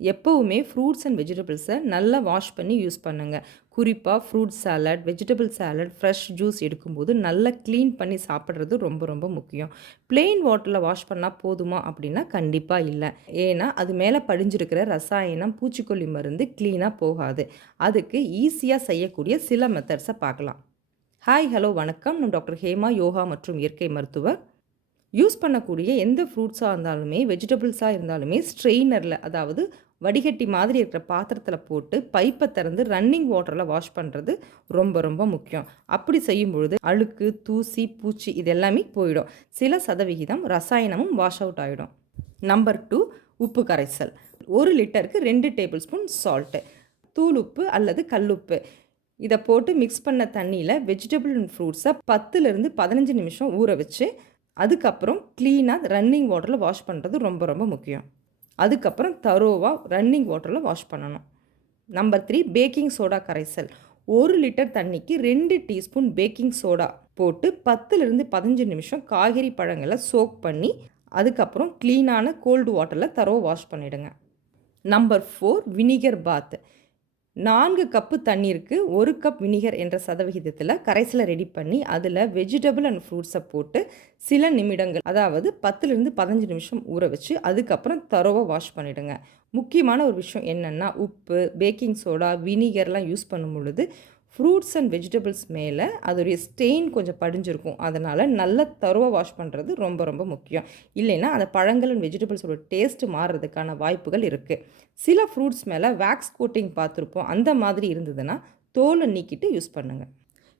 எப்போவுமே fruits and வெஜிடபிள்ஸை நல்லா wash பண்ணி யூஸ் பண்ணுங்கள். குறிப்பாக fruit salad, vegetable salad, fresh juice எடுக்கும்போது நல்லா க்ளீன் பண்ணி சாப்பிட்றது ரொம்ப ரொம்ப முக்கியம். ப்ளெயின் வாட்டரில் வாஷ் பண்ணால் போதுமா அப்படின்னா கண்டிப்பாக இல்லை. ஏன்னா அது மேலே படிஞ்சிருக்கிற ரசாயனம், பூச்சிக்கொல்லி மருந்து க்ளீனாக போகாது. அதுக்கு ஈஸியாக செய்யக்கூடிய சில மெத்தட்ஸை பார்க்கலாம். ஹாய், ஹலோ, வணக்கம். நான் டாக்டர் ஹேமா, யோகா மற்றும் இயற்கை மருத்துவர். யூஸ் பண்ணக்கூடிய எந்த ஃப்ரூட்ஸாக இருந்தாலுமே, வெஜிடபிள்ஸாக இருந்தாலுமே ஸ்ட்ரெயினரில், அதாவது வடிகட்டி மாதிரி இருக்கிற பாத்திரத்தில் போட்டு பைப்பை திறந்து ரன்னிங் வாட்டரில் வாஷ் பண்ணுறது ரொம்ப ரொம்ப முக்கியம். அப்படி செய்யும் பொழுது அழுக்கு, தூசி, பூச்சி இது எல்லாமே போயிடும். சில சதவிகிதம் ரசாயனமும் வாஷ் அவுட் ஆகிடும். நம்பர் 2, உப்பு கரைசல். 1 லிட்டருக்கு 2 டேபிள் ஸ்பூன் சால்ட்டு, தூள் உப்பு அல்லது கல்லுப்பு இதை போட்டு மிக்ஸ் பண்ண தண்ணியில் வெஜிடபிள் அண்ட் ஃப்ரூட்ஸை 10லிருந்து 15 நிமிஷம் ஊற வச்சு அதுக்கப்புறம் க்ளீனாக ரன்னிங் வாட்டரில் வாஷ் பண்ணுறது ரொம்ப ரொம்ப முக்கியம். அதுக்கப்புறம் தரோவாக ரன்னிங் வாட்டரில் வாஷ் பண்ணணும். நம்பர் 3, பேக்கிங் சோடா கரைசல். 1 லிட்டர் தண்ணிக்கு 2 டீஸ்பூன் பேக்கிங் சோடா போட்டு 10லிருந்து 15 நிமிஷம் காய்கறி பழங்களை சோக் பண்ணி அதுக்கப்புறம் க்ளீனான கோல்டு வாட்டரில் தரோவை வாஷ் பண்ணிவிடுங்க. நம்பர் 4, வினிகர் பாத். 4 கப்பு தண்ணீருக்கு 1 கப் வினிகர் என்ற சதவிகிதத்தில் கரைசலை ரெடி பண்ணி அதில் வெஜிடபிள் அண்ட் ஃப்ரூட்ஸை போட்டு சில நிமிடங்கள், அதாவது 10லிருந்து 15 நிமிஷம் ஊற வச்சு அதுக்கப்புறம் தரோவை வாஷ் பண்ணிவிடுங்க. முக்கியமான ஒரு விஷயம் என்னென்னா, உப்பு, பேக்கிங் சோடா, வினிகர்லாம் யூஸ் பண்ணும் பொழுது ஃப்ரூட்ஸ் அண்ட் வெஜிடபிள்ஸ் மேலே அதோடைய ஸ்டெயின் கொஞ்சம் படிஞ்சிருக்கும். அதனால் நல்ல தரோவாக வாஷ் பண்ணுறது ரொம்ப ரொம்ப முக்கியம். இல்லைன்னா அந்த பழங்கள் அண்ட் வெஜிடபிள்ஸோட டேஸ்ட்டு மாறுறதுக்கான வாய்ப்புகள் இருக்குது. சில ஃப்ரூட்ஸ் மேலே வேக்ஸ் கோட்டிங் பார்த்துருப்போம். அந்த மாதிரி இருந்ததுன்னா தோலை நீக்கிட்டு யூஸ் பண்ணுங்கள்.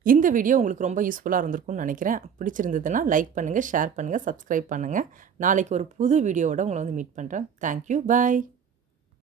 இந்த வீடியோ உங்களுக்கு ரொம்ப யூஸ்ஃபுல்லாக இருந்திருக்கும்னு நினைக்கிறேன். பிடிச்சிருந்ததுன்னா லைக் பண்ணுங்கள், ஷேர் பண்ணுங்கள், சப்ஸ்கிரைப் பண்ணுங்கள். நாளைக்கு ஒரு புது வீடியோவோட உங்களை மீட் பண்ணுறேன். தேங்க்யூ, பாய்.